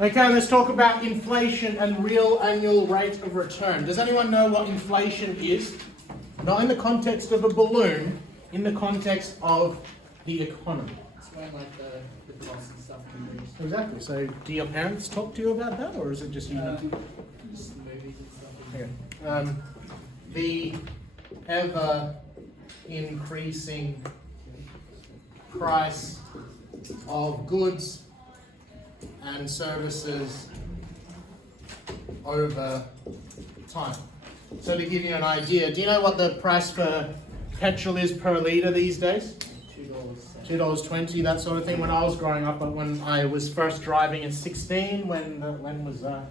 Okay, let's talk about inflation and real annual rate of return. Does anyone know what inflation is? Not in the context of a balloon, in the context of the economy. It's when like the costs and stuff increase. Exactly. So do your parents talk to you about that, or is it just you? Just movies and stuff. Okay. The ever increasing price of goods and services over time. So to give you an idea, do you know what the price for petrol is per litre these days? $2.20, that sort of thing. When I was growing up, when I was first driving at 16, when was that?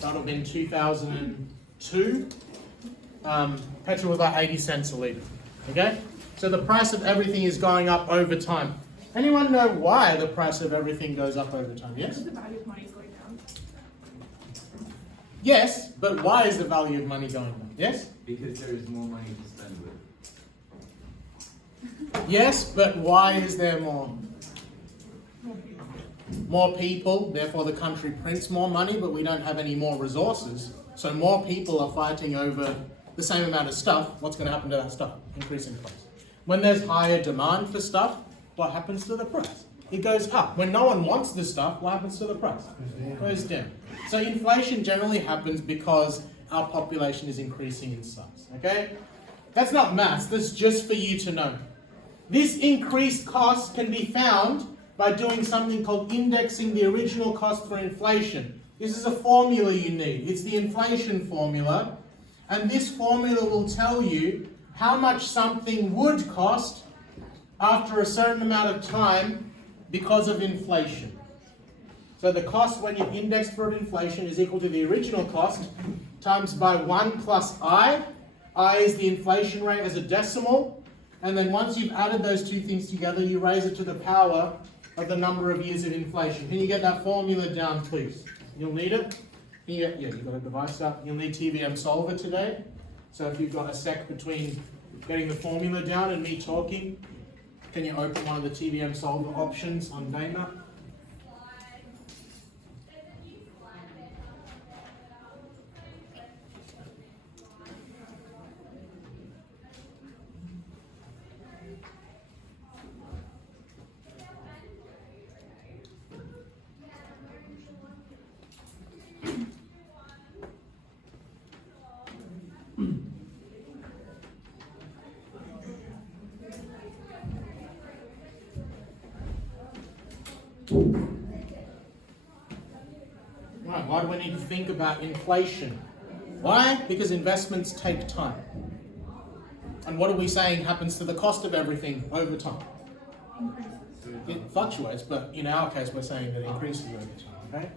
That would have been 2002. Petrol was like 80 cents a litre. Okay? So the price of everything is going up over time. Anyone know why the price of everything goes up over time? Yes? The value of money is going down. Yes, but why is the value of money going down? Yes? Because there is more money to spend with. Yes, but why is there more? More people, therefore the country prints more money, but we don't have any more resources. So more people are fighting over the same amount of stuff. What's going to happen to that stuff? Increasing price. When there's higher demand for stuff, what happens to the price? It goes up. When no one wants the stuff, what happens to the price? It goes down. So inflation generally happens because our population is increasing in size. Okay? That's not maths, that's just for you to know. This increased cost can be found by doing something called indexing the original cost for inflation. This is a formula you need. It's the inflation formula. And this formula will tell you how much something would cost after a certain amount of time because of inflation. So the cost when you've indexed for inflation is equal to the original cost times by 1 plus I. I is the inflation rate as a decimal. And then once you've added those two things together, you raise it to the power of the number of years of inflation. Can you get that formula down, please? You'll need it. You've got a device up. You'll need TVM solver today. So if you've got a sec between getting the formula down and me talking, can you open one of the TVM solver options on GENMA? Right, why do we need to think about inflation? Why? Because investments take time. And what are we saying happens to the cost of everything over time? It fluctuates, but in our case we're saying that it increases over time. Okay?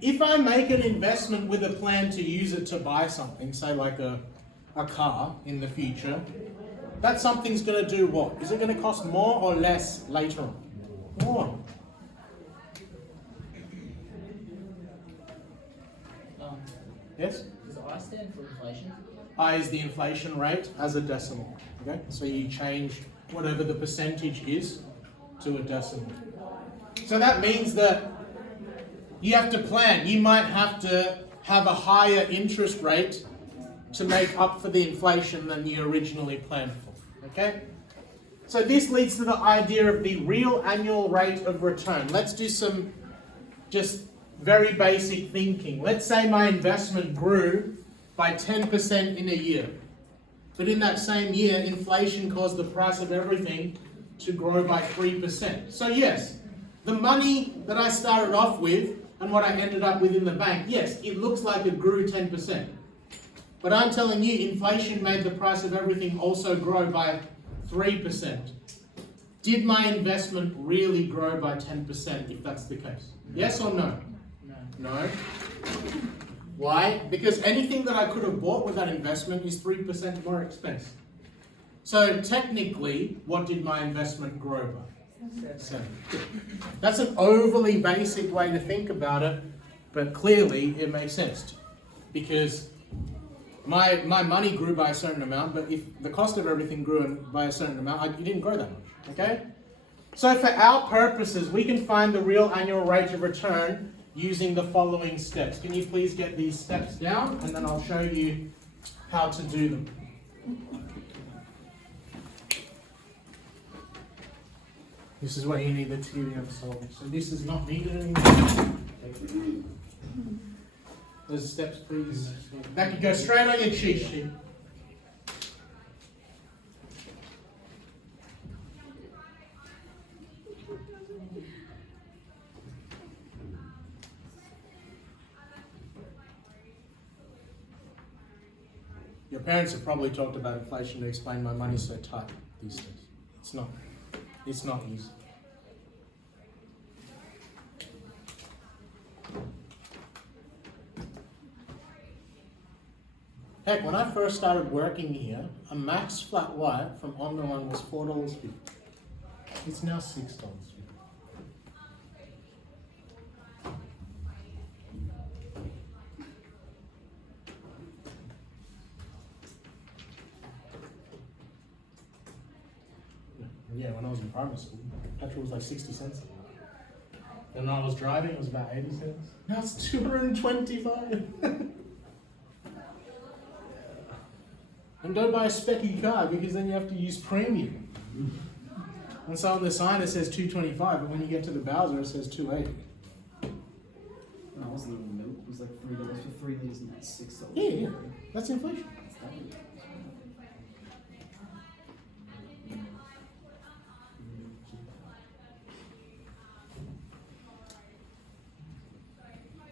If I make an investment with a plan to use it to buy something, say like a car in the future, that something's going to do what? Is it going to cost more or less later on? More. Yes? Does I stand for inflation? I is the inflation rate as a decimal. Okay? So you change whatever the percentage is to a decimal. So that means that you have to plan. You might have to have a higher interest rate to make up for the inflation than you originally planned for. Okay? So this leads to the idea of the real annual rate of return. Let's do some just very basic thinking. Let's say my investment grew by 10% in a year. But in that same year, inflation caused the price of everything to grow by 3%. So yes, the money that I started off with and what I ended up with in the bank, yes, it looks like it grew 10%. But I'm telling you, inflation made the price of everything also grow by 3%. Did my investment really grow by 10% if that's the case? Yes or no? No. Why? Because anything that I could have bought with that investment is 3% more expensive. So technically, what did my investment grow by? 7. That's an overly basic way to think about it, but clearly it makes sense. Because my money grew by a certain amount, but if the cost of everything grew by a certain amount, it didn't grow that much. Okay? So for our purposes, we can find the real annual rate of return using the following steps. Can you please get these steps down, and then I'll show you how to do them. This is what you need the TDM solving. So this is not needed anymore. Those steps, please. That can go straight on your cheat sheet. Your parents have probably talked about inflation to explain my money's so tight these days. It's not. It's not easy. Heck, when I first started working here, a max flat white from On the Run was $4.50. It's now $6.50. Yeah, when I was in primary school, petrol was like 60 cents. And when I was driving, it was about 80 cents. Now it's 225. And don't buy a specky car because then you have to use premium. And so on the sign it says 225, but when you get to the Bowser it says 280. When I was little milk, it was like $3 for 3 liters and that's $6. Yeah, that's inflation.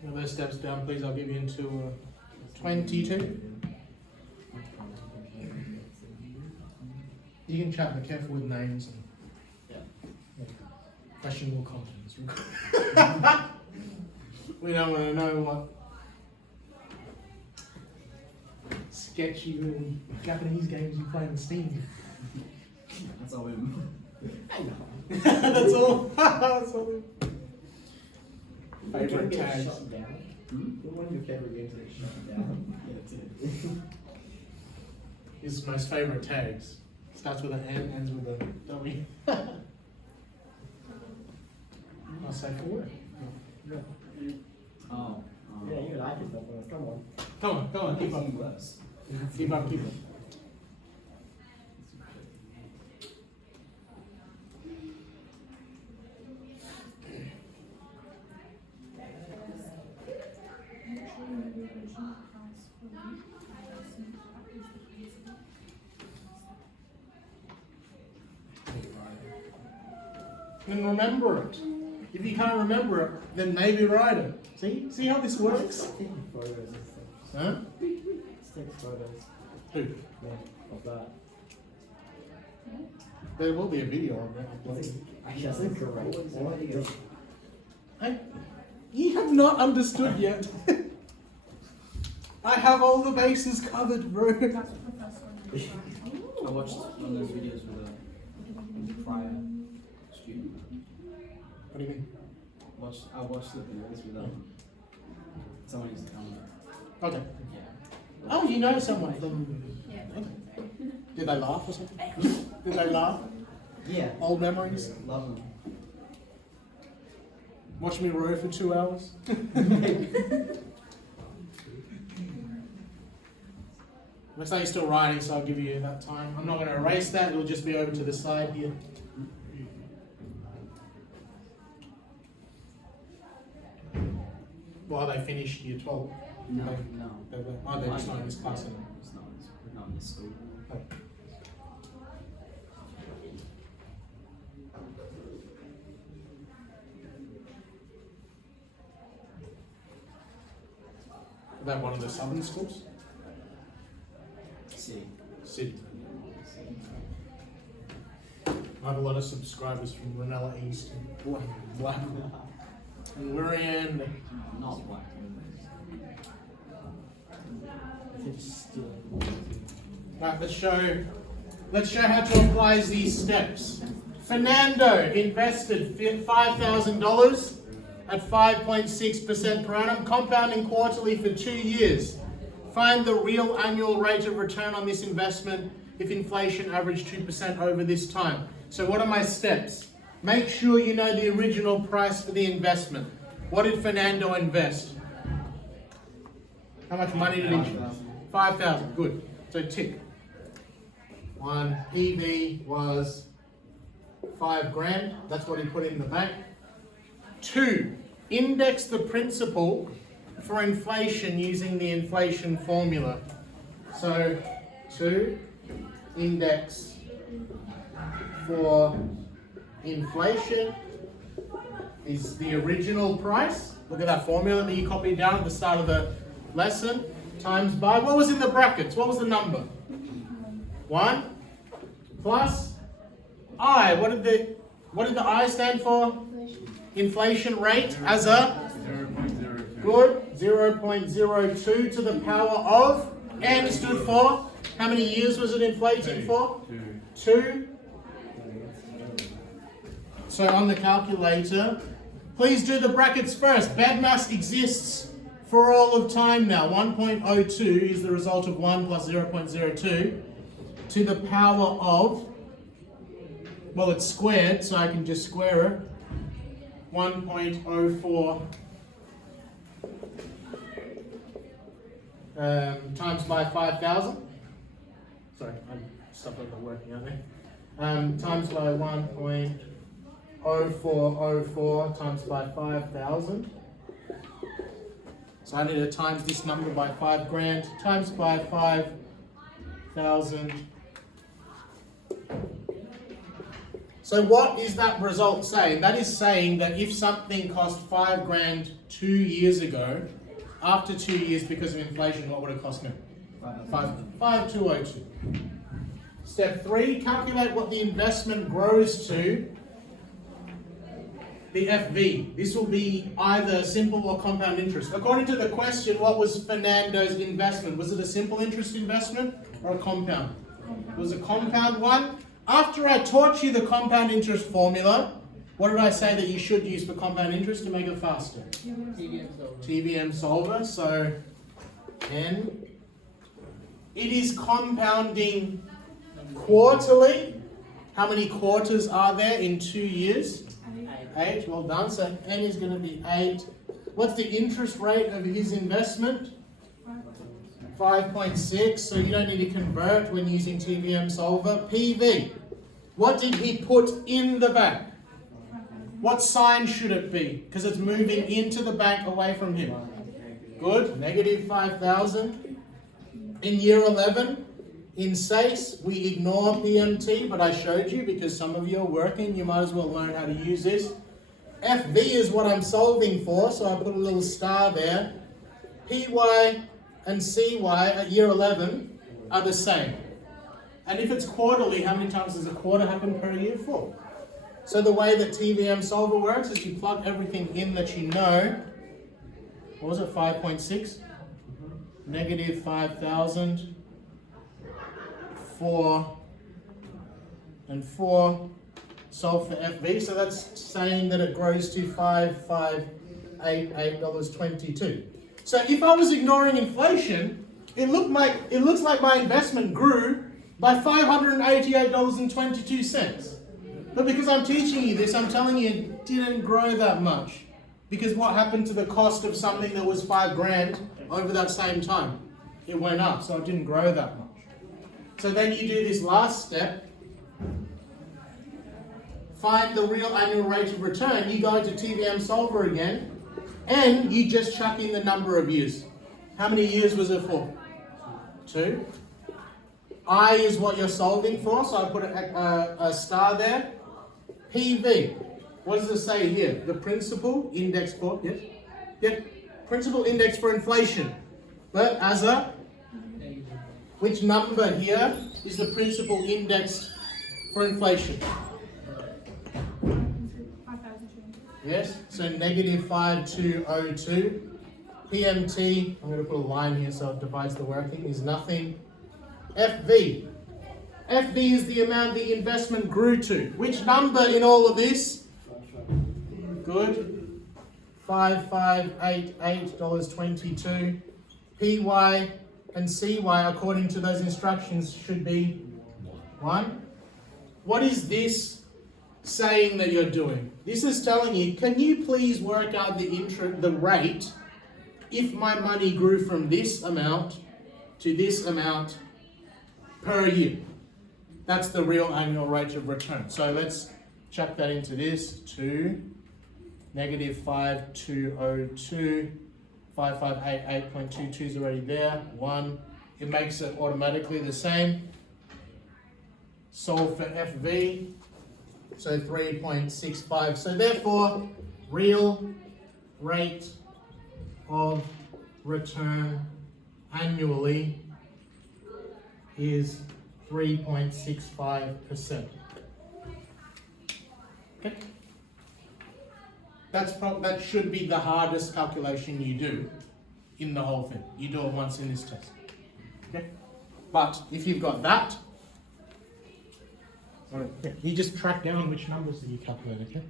Now those steps down, please. I'll give you into 22. You can chat, but careful with names and questionable confidence. We don't want to know what sketchy little Japanese games you play on Steam. That's all him. That's all. That's all. Favorite Get tags. shot down. One of your favorite games that shot down. Yeah, that's it. His most favorite tags. Starts with an N, ends with a W. I'll say forward. Oh. Yeah, you like yourself. Come on. Come on, keep up. Worse. Keep up, keep up. And remember it. If you can't remember it, then maybe write it. See how this works? Taking photos and stuff. Huh? Let's take photos. Who? Yeah, of that. There will be a video of it. Actually, that's incorrect. You have not understood yet. I have all the bases covered, bro. I watched one of those videos with a prior student. What do you mean? I watched the videos with someone who's coming. Okay. Yeah. Oh, you know someone from... Okay. Did they laugh or something? Did they laugh? Yeah. Old memories? Love them. Watch me row for 2 hours? Looks like you're still writing, so I'll give you that time. I'm not going to erase that, it'll just be over to the side here. Well, they finished year 12. No, They- no. Oh, they're just not in this class anymore. It's not in this school. Oh. Is that one of the southern schools? See. Sydney. I have a lot of subscribers from Ranella East and Black and Lurian. Not black. Right, let's show how to apply these steps. Fernando invested $5,000 at 5.6% per annum, compounding quarterly for 2 years. Find the real annual rate of return on this investment if inflation averaged 2% over this time. So what are my steps? Make sure you know the original price for the investment. What did Fernando invest? How much money did he? 5,000. Good. So tick. 1 PV was 5 grand. That's what he put in the bank. 2. Index the principal for inflation using the inflation formula. So 2. Index for inflation is the original price. Look at that formula that you copied down at the start of the lesson. Times by, what was in the brackets? What was the number? 1 plus I. What did the I stand for? Inflation rate as a 0.02. good 0.02 to the power of, N stood for how many years was it inflating for? 2. So on the calculator, please do the brackets first. BADMAS exists for all of time now. 1.02 is the result of 1 plus 0.02 to the power of, well, it's squared, so I can just square it. 1.04 times by 5,000. Sorry, I'm stuff like that working, aren't they? Times by 1.0404 times by 5,000. So I need to times this number by 5 grand times by 5,000. So what is that result saying? That is saying that if something cost 5 grand 2 years ago, after 2 years because of inflation, what would it cost me? 5,202. Step 3, calculate what the investment grows to, the FV. This will be either simple or compound interest. According to the question, what was Fernando's investment? Was it a simple interest investment or a compound? It was a compound one. After I taught you the compound interest formula, what did I say that you should use for compound interest to make it faster? TVM solver. So N. It is compounding quarterly. How many quarters are there in 2 years? 8. Well done. So N is going to be 8. What's the interest rate of his investment? 5.6. So you don't need to convert when using TVM solver. PV. What did he put in the bank? What sign should it be? Because it's moving into the bank away from him. Good. Negative 5,000. In year 11, in SACE, we ignore PMT, but I showed you because some of you are working, you might as well learn how to use this. FV is what I'm solving for, so I put a little star there. PY and CY at year 11 are the same. And if it's quarterly, how many times does a quarter happen per year? 4. So the way that TVM solver works is you plug everything in that you know. What was it, 5.6? Negative 5,000. 4 and 4. Solve for FV. So that's saying that it grows to $5,588.22. So if I was ignoring inflation, it looks like my investment grew by $588.22. But because I'm teaching you this, I'm telling you it didn't grow that much. Because what happened to the cost of something that was 5 grand over that same time? It went up, so it didn't grow that much. So then you do this last step. Find the real annual rate of return. You go into TVM solver again, and you just chuck in the number of years. How many years was it for? 2. I is what you're solving for, so I put a star there. PV. What does it say here? The principal index for, yes? Yep. Principal index for inflation. But as a, which number here is the principal index for inflation? Yes, so negative 5,202. PMT, I'm going to put a line here so it divides the working, is nothing. FV. FV is the amount the investment grew to. Which number in all of this? Good. $5,588.22. PY and CY, according to those instructions, should be 1. What is this saying that you're doing. This is telling you, can you please work out the rate if my money grew from this amount to this amount per year? That's the real annual rate of return. So let's chuck that into this. 2, negative 5202, 5588.22 is already there. 1, it makes it automatically the same. Solve for FV, so 3.65. So therefore, real rate of return annually is 3.65%. Okay? That should be the hardest calculation you do in the whole thing. You do it once in this test. Okay? But if you've got that, you just track down which numbers that you calculate, okay?